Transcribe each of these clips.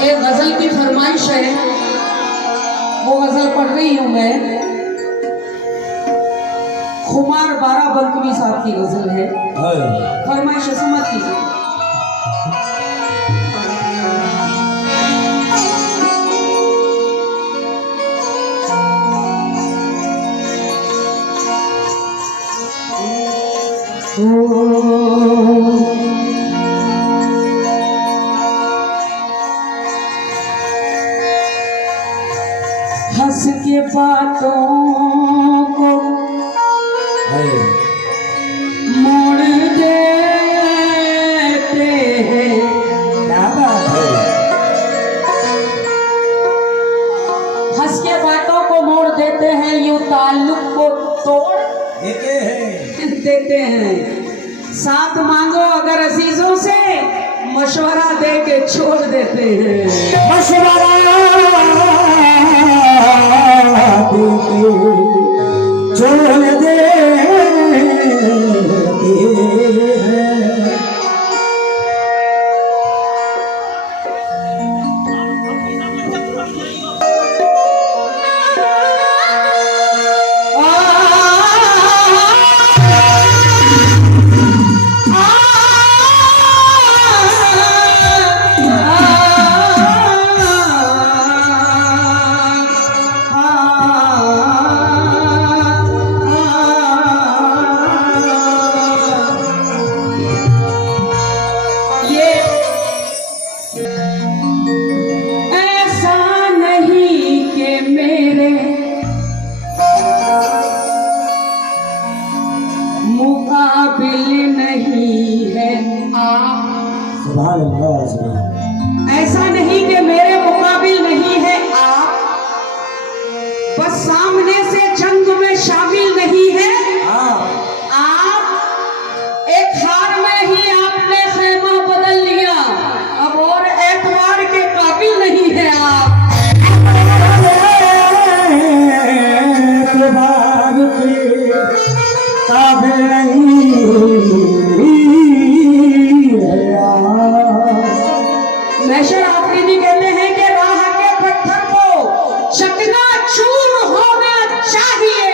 एक गजल की फरमाइश है, वो गजल पढ़ रही हूं मैं। खुमार बाराबंकी साहब की गजल है, फरमाइश समझ कीजिए। हंस के बातों को मोड़ देते हैं, हंस के बातों को मोड़ देते हैं, यूं ताल्लुक को तोड़ देते हैं। साथ मांगो अगर अजीजों से, मशवरा दे के छोड़ देते हैं। मशवरा छोड़ दे ऐसा नहीं कि मेरे मुकाबिल नहीं है आप, बस सामने से जंग में शामिल नहीं है आप। एक हार में ही आपने खेमा बदल लिया, अब और एतवार के काबिल नहीं है आप। काबिल नहीं मैशर आफरीदी कहते हैं कि राह के पत्थर को चकनाचूर होना चाहिए।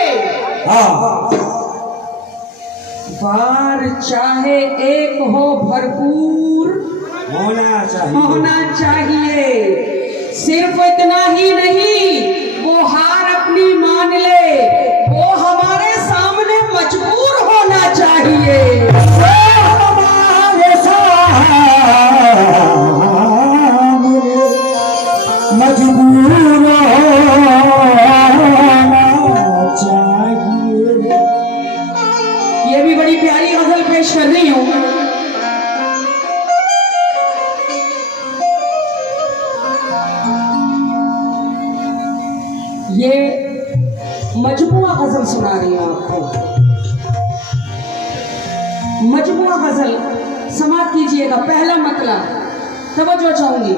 बार चाहे एक हो, भरपूर होना चाहिए। सिर्फ इतना ही नहीं, वो हार अपनी मान ले, वो हमारे सामने मजबूर होना चाहिए। मजबूर होना चाहिए। ये भी बड़ी प्यारी गजल पेश कर रही हूँ। ये मजमुआ गजल सुना रही हूँ आपको। मजमुआ गजल समाप्त कीजिएगा। पहला मतलब तवज्जो चाहूंगी।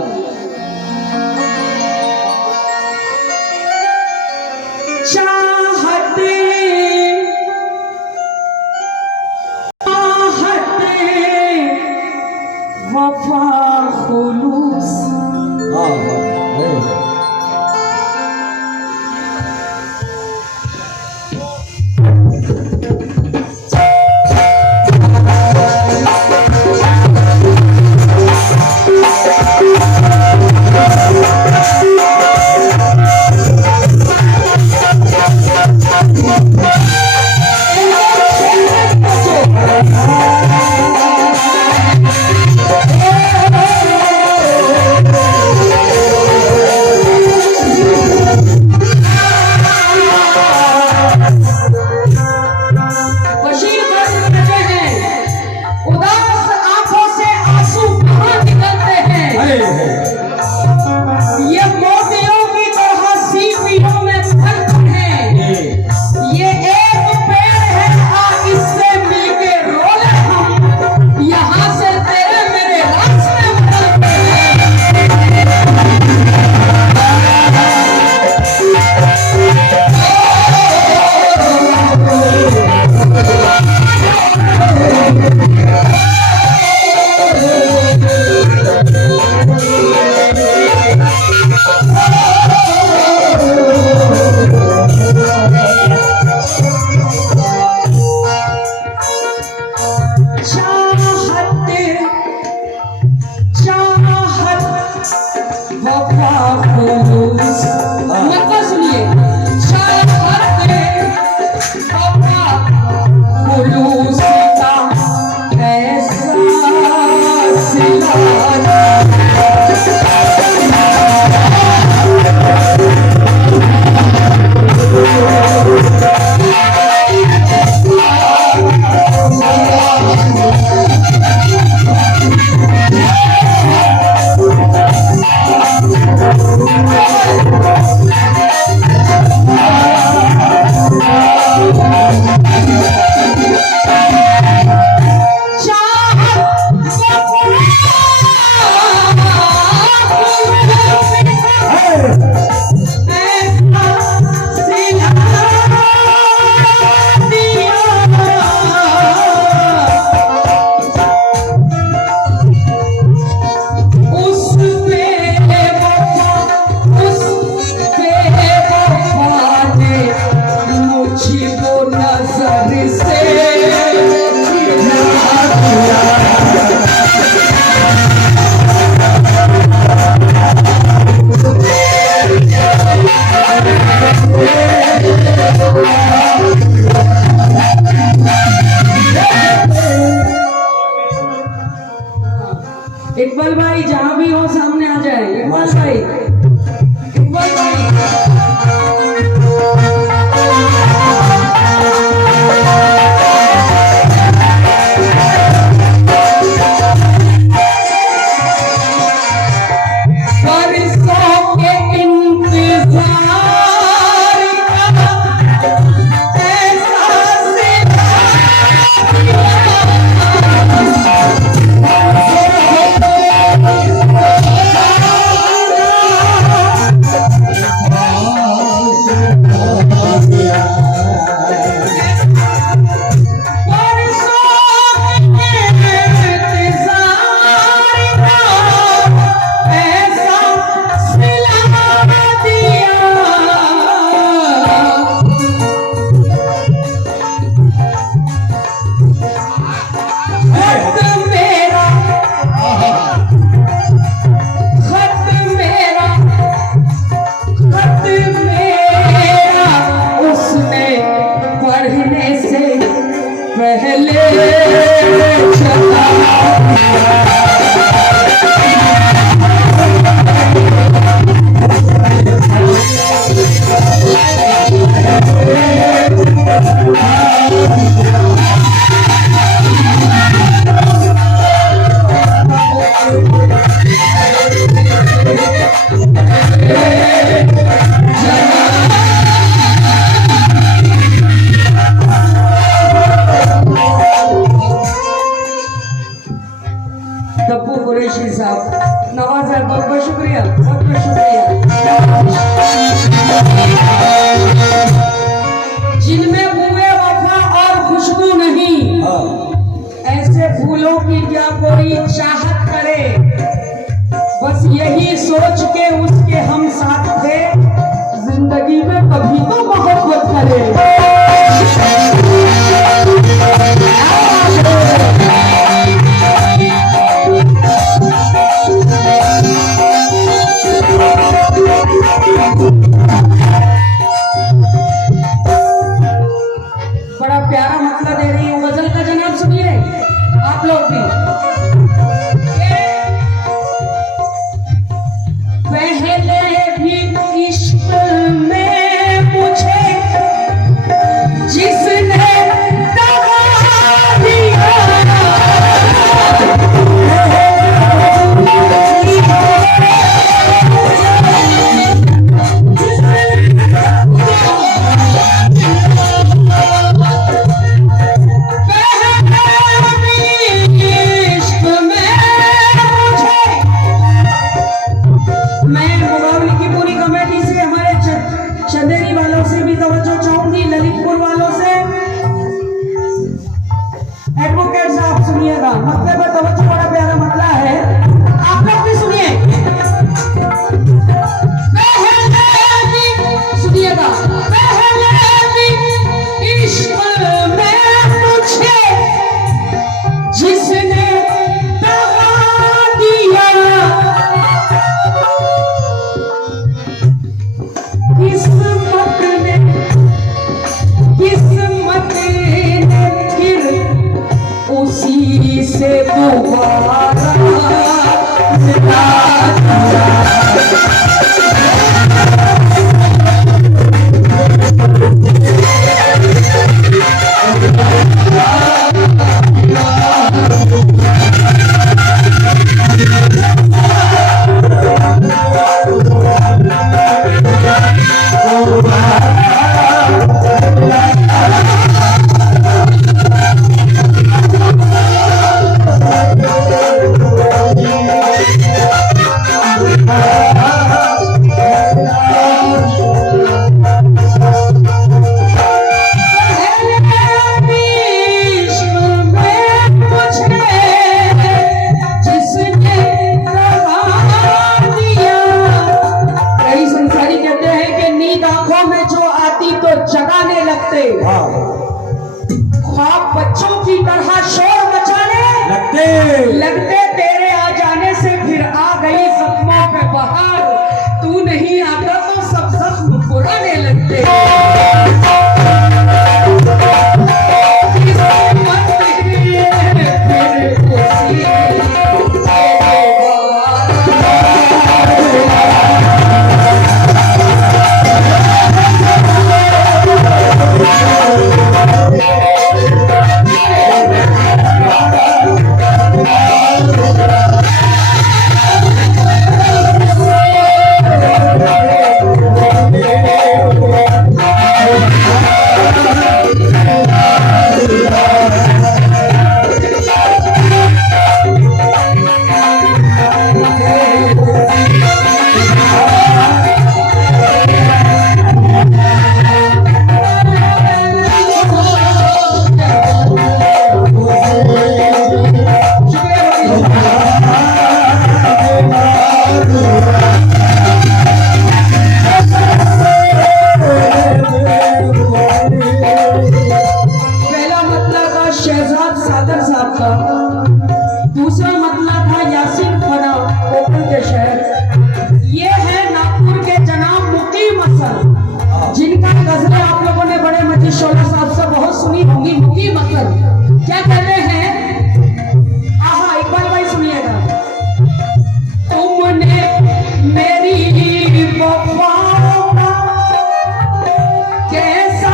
चाहते वफा खुलूस इकबाल भाई जहाँ भी हो सामने आ जाए। इकबाल भाई, इकबाल भाई। तब्बू कुरैशी साहब, नवाज साहब, बहुत बहुत शुक्रिया, बहुत बहुत शुक्रिया। जिनमें बुए वफा और खुशबू नहीं, ऐसे फूलों की क्या कोई चाहत करे, बस यही सोच के उसके हम साथ थे, जिंदगी में कभी तो मोहब्बत करे। बड़ा प्यारा मतलब दे रही हूँ गजल का, जनाब सुनिए आप लोग भी। पहले भी इश्क में मुझे जिसने दगा दिया, चंदेरी वालों से भी तवज्जो चाहूंगी, ललितपुर वालों से। एडवोकेट साहब सुनिएगा, मतलब है तवज्जो, बड़ा प्यारा मतला है, आप लोग भी सुनिए। सुनिएगा, पहले भी इश्क में मुझे जिसने दगा दिया, किस्मत ने फिर उसी से दोबारा साहब सागर साहब का दूसरा मतलब था यासीन फना कोपल के शहर। ये है नागपुर के जनाब मुकीम असर, जिनका गजलें आप लोगों ने बड़े मजीद शोला साहब से बहुत सुनी होंगी। मुकीम असर क्या कहते हैं? आहा, इकबाल भाई सुनिएगा। तुमने मेरी वफा कैसा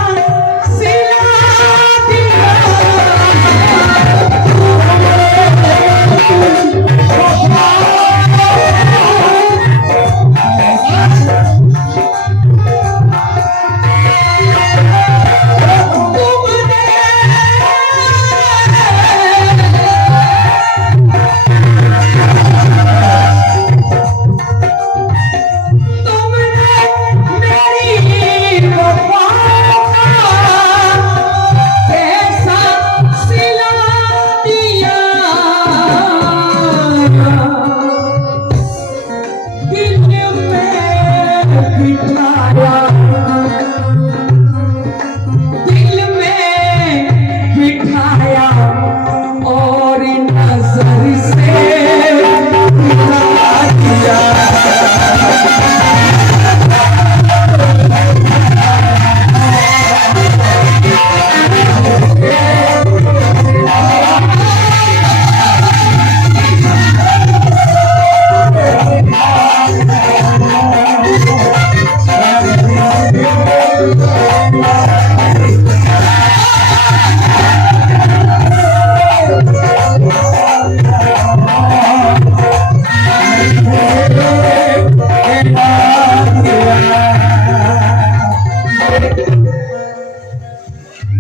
सिला दिया,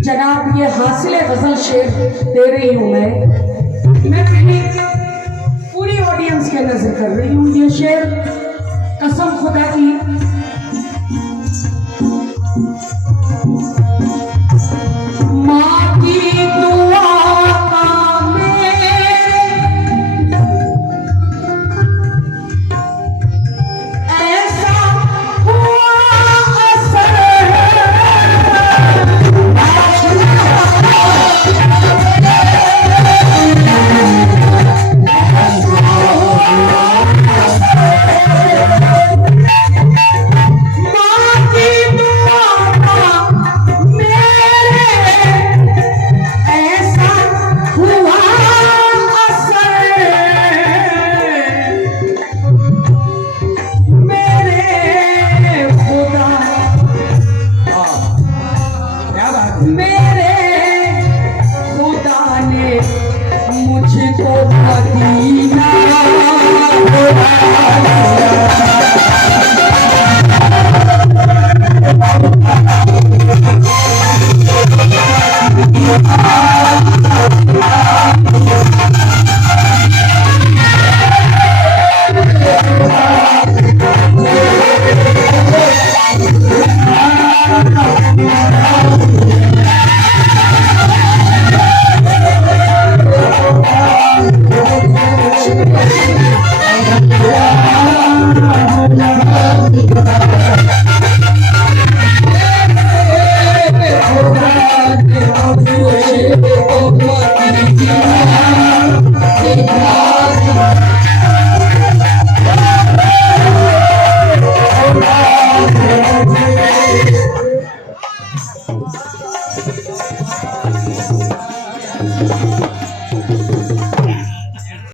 जनाब ये हासिल गजल शेर दे रही हूँ मैं पूरी ऑडियंस के नजर कर रही हूँ। ये शेर कसम खुदा की